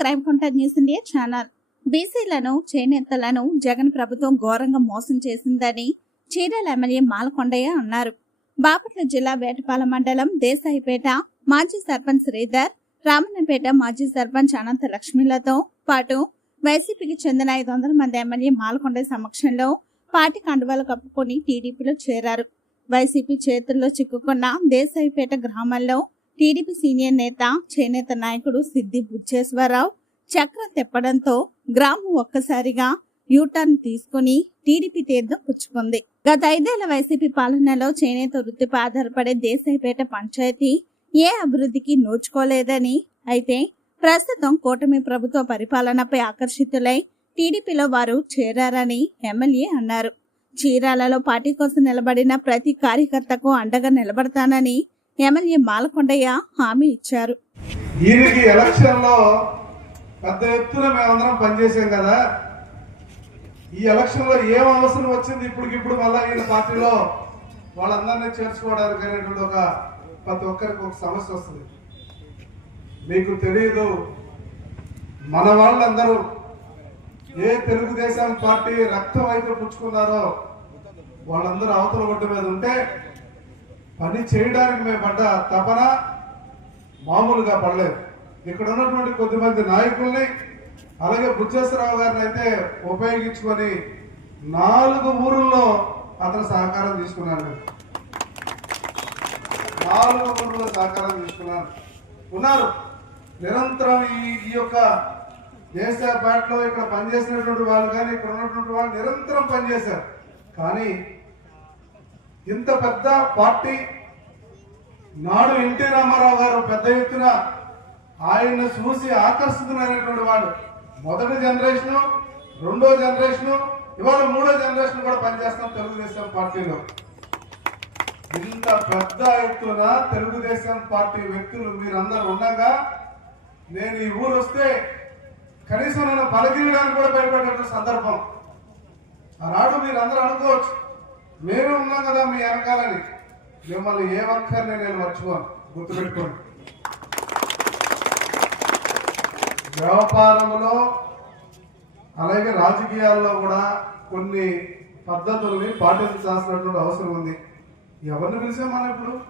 Crime counter news India channel. బీసీలను చేనేతలను జగన్ ప్రభుత్వం ఘోరంగా మోసం చేసిందని చీరాల ఎమ్మెల్యే మాలకొండయ్య అన్నారు. బాపట్ల జిల్లా వేటపాల మండలం దేశాయిపేట మాజీ సర్పంచ్ శ్రీధర్ రామన్నపేట మాజీ సర్పంచ్ అనంత లక్ష్మిలతో పాటు వైసీపీకి చెందిన ఐదు వందల మంది ఎమ్మెల్యే మాలకొండయ్య సమక్షంలో పార్టీ కండువాలు కప్పుకొని టీడీపీలో చేరారు. వైసీపీ చేతుల్లో చిక్కుకున్న దేశాయిపేట గ్రామంలో టీడీపీ సీనియర్ నేత చేనేత నాయకుడు సిద్ది బుచ్చేశ్వరరావు చక్రం తెప్పడంతో గ్రామం ఒక్కసారిగా యూటర్న్ తీసుకుని టీడీపీ తీర్థం పుచ్చుకుంది. గత ఐదేళ్ళ వైసీపీ పాలనలో చేనేత వృత్తిపై ఆధారపడే దేశాయిపేట పంచాయతీ ఏ అభివృద్ధికి నోచుకోలేదని అయితే ప్రస్తుతం కూటమి ప్రభుత్వ పరిపాలనపై ఆకర్షితులై టీడీపీలో వారు చేరారని ఎమ్మెల్యే అన్నారు. చీరాలలో పార్టీ కోసం నిలబడిన ప్రతి కార్యకర్తకు అండగా నిలబడతానని ఎమ్మెల్యే మాలకొండయ్య హామీ ఇచ్చారు. ఈయనకి ఎలక్షన్లో పెద్ద ఎత్తున మేమందరం పనిచేసాం కదా. ఈ ఎలక్షన్లో ఏం అవసరం వచ్చింది ఇప్పటికిప్పుడు మళ్ళా ఈయన పార్టీలో వాళ్ళందరినీ చేర్చుకోవడానికి అనేటువంటి ఒక ప్రతి ఒక్కరికి ఒక సమస్య వస్తుంది. మీకు తెలియదు మన వాళ్ళందరూ ఏ తెలుగుదేశం పార్టీ రక్తం అయితే పుచ్చుకున్నారో వాళ్ళందరూ అవతల ఒడ్డు మీద ఉంటే పని చేయడానికి మేము పడ్డ తపన మామూలుగా పడలేదు. ఇక్కడ ఉన్నటువంటి కొద్దిమంది నాయకుల్ని అలాగే బుజ్జేశ్వరరావు గారిని అయితే ఉపయోగించుకొని నాలుగు ఊరుల్లో అతను సహకారం తీసుకున్నాను నాలుగు ఊర్లో సహకారం తీసుకున్నాను ఉన్నారు. నిరంతరం ఈ యొక్క దేశపేటలో ఇక్కడ పనిచేసినటువంటి వాళ్ళు కానీ ఇక్కడ ఉన్నటువంటి వాళ్ళు నిరంతరం పనిచేశారు. కానీ ఇంత పెద్ద పార్టీ నాడు ఎన్టీ రామారావు గారు పెద్ద ఎత్తున ఆయన్ని చూసి ఆకర్షితులైనటువంటి వాడు మొదటి జనరేషన్ రెండో జనరేషను ఇవాళ మూడో జనరేషన్ కూడా పనిచేస్తాం తెలుగుదేశం పార్టీలో. ఇంత పెద్ద ఎత్తున తెలుగుదేశం పార్టీ వ్యక్తులు మీరందరూ ఉండగా నేను ఈ ఊరు వస్తే కనీసం నన్ను పలకిరియడానికి కూడా భయపడేటువంటి సందర్భం. ఆనాడు మీరందరూ అనుకోవచ్చు మేము ఉన్నాం కదా మీ వెనకాలని. మిమ్మల్ని ఏ ఒక్కరిని నేను మర్చిపోను. గుర్తుపెట్టుకోండి. వ్యాపారంలో అలాగే రాజకీయాల్లో కూడా కొన్ని పద్ధతుల్ని పాటించాల్సినటువంటి అవసరం ఉంది. ఎవరిని పిలిచాం మనం ఇప్పుడు?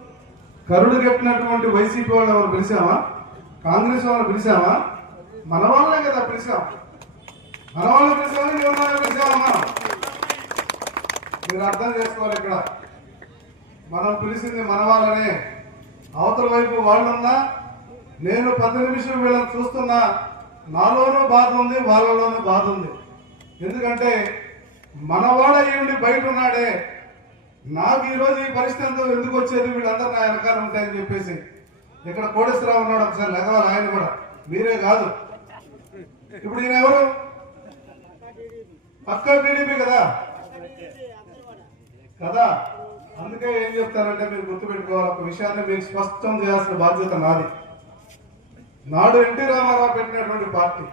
కరుడు కట్టినటువంటి వైసీపీ వాళ్ళు ఎవరు పిలిచామా? కాంగ్రెస్ వాళ్ళు పిలిచామా? మన వాళ్ళే కదా పిలిచాం. మన వాళ్ళని పిలిచామని ఎవరినైనా పిలిచామా మనం మీరు అర్థం చేసుకోవాలి ఇక్కడ. మనం పిలిచింది మన వాళ్ళనే. అవతల వైపు వాళ్ళున్నా నేను పది నిమిషం వీళ్ళని చూస్తున్నా నాలోనూ బాధ ఉంది వాళ్ళలోనూ బాధ ఉంది ఎందుకంటే మనవాడ ఏమిటి బయట ఉన్నాడే. నాకు ఈరోజు ఈ పరిస్థితి ఎందుకు వచ్చేది? వీళ్ళందరూ నా వెనకాల ఉంటాయని చెప్పేసి. ఇక్కడ కోటేశ్వరరావు ఉన్నాడు ఒకసారి లెగవాలి ఆయన కూడా. మీరే కాదు. ఇప్పుడు ఈయన ఎవరు? పక్క టీడీపీ కదా? కదా? అందుకే ఏం చెప్తారంటే మీరు గుర్తుపెట్టుకోవాలి ఒక విషయాన్ని మీకు స్పష్టం చేయాల్సిన బాధ్యత నాది. నాడు ఎన్టీ రామారావు పెట్టినటువంటి పార్టీ.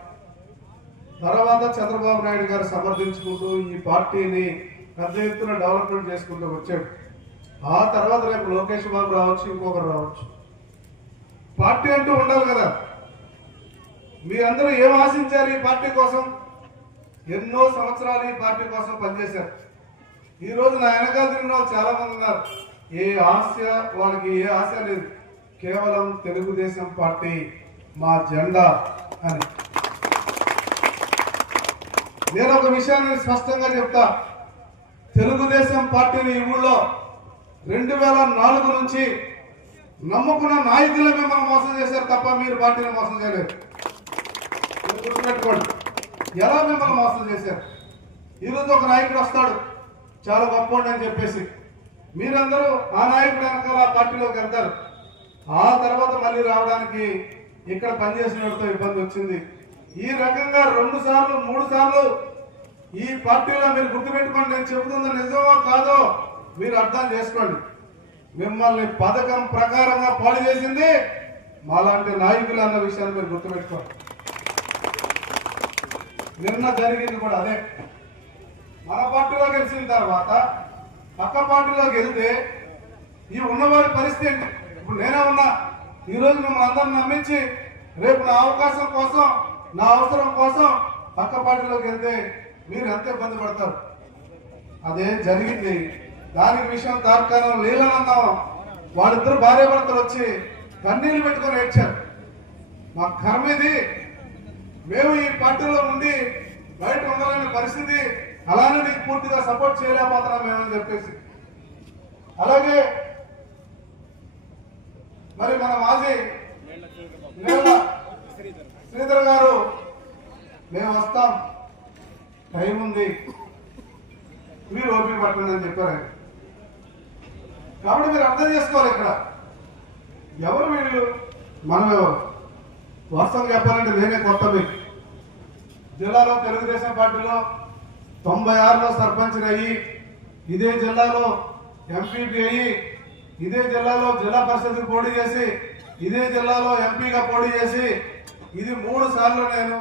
తర్వాత చంద్రబాబు నాయుడు గారు సమర్థించుకుంటూ ఈ పార్టీని పెద్ద ఎత్తున డెవలప్మెంట్ చేసుకుంటూ వచ్చాడు. ఆ తర్వాత రేపు లోకేష్ బాబు రావచ్చు ఇంకొకరు రావచ్చు. పార్టీ అంటూ ఉండాలి కదా. మీరందరూ ఏం ఆశించారు ఈ పార్టీ కోసం? ఎన్నో సంవత్సరాలు ఈ పార్టీ కోసం పనిచేశారు. ఈ రోజు నా వెనకాల తిరిగిన వాళ్ళు చాలా మంది ఉన్నారు. ఏ ఆశ వాళ్ళకి ఏ ఆశ లేదు. కేవలం తెలుగుదేశం పార్టీ మా జెండా అని. నేను ఒక విషయాన్ని స్పష్టంగా చెప్తా. తెలుగుదేశం పార్టీని ఈ ఊళ్ళో రెండు వేల నాలుగు నుంచి నమ్ముకున్న నాయకులే మిమ్మల్ని మోసం చేశారు తప్ప మీరు పార్టీని మోసం చేయలేదు. గుర్తుపెట్టుకోండి. ఎలా మిమ్మల్ని మోసం చేశారు? ఈరోజు ఒక నాయకుడు వస్తాడు. చాలా గొప్ప అని చెప్పేసి మీరందరూ ఆ నాయకుడు వెనకాల ఆ పార్టీలోకి వెళ్తారు. ఆ తర్వాత మళ్ళీ రావడానికి ఇక్కడ పనిచేసినతో ఇబ్బంది వచ్చింది. ఈ రకంగా రెండు సార్లు మూడు సార్లు ఈ పార్టీలో మీరు గుర్తుపెట్టుకోండి నేను చెబుతుంది నిజమో కాదో మీరు అర్థం చేసుకోండి. మిమ్మల్ని పథకం ప్రకారంగా పాడు చేసింది మాలాంటి నాయకులు అన్న విషయాన్ని మీరు గుర్తుపెట్టుకోండి. నిన్న జరిగింది కూడా అదే. మన పార్టీలో గెలిచిన తర్వాత పక్క పార్టీలో గెలితే ఈ ఉన్నవారి పరిస్థితి ఏంటి? ఇప్పుడు నేనే ఉన్నా. ఈ రోజు మిమ్మల్ని అందరిని నమ్మించి రేపు నా అవకాశం కోసం నా అవసరం కోసం పక్క పార్టీలోకి వెళ్తే మీరు ఎంత ఇబ్బంది పడతారు? అదే జరిగింది. దానికి విషయం తార్కాణం లేలనన్నాం వాళ్ళిద్దరు భార్య భర్తలు వచ్చి కన్నీళ్ళు పెట్టుకొని ఏడ్చారు. మా కర్మ ఇది. మేము ఈ పార్టీలో నుండి బయట ఉండాలనే పరిస్థితి. అలానే మీకు పూర్తిగా సపోర్ట్ చేయలేకపోతున్నాం మేమని చెప్పేసి. అలాగే మరి మన మాజీ శ్రీధర్ గారు మేము వస్తాం. టైం ఉంది. మీరు ఓపిక పట్టండి అని చెప్పారు ఆయన. కాబట్టి మీరు అర్థం చేసుకోవాలి ఇక్కడ. ఎవరు వీళ్ళు? మనం ఎవరు? వాస్తవం చెప్పాలంటే నేనే కొత్త మీకు. జిల్లాలో తెలుగుదేశం పార్టీలో తొంభై ఆరులో సర్పంచ్ అయ్యి ఇదే జిల్లాలో ఎంపీపీ అయ్యి ఇదే జిల్లాలో జిల్లా పరిషత్ పోటీ చేసి ఇదే జిల్లాలో ఎంపీగా పోటీ చేసి ఇది మూడు సార్లు నేను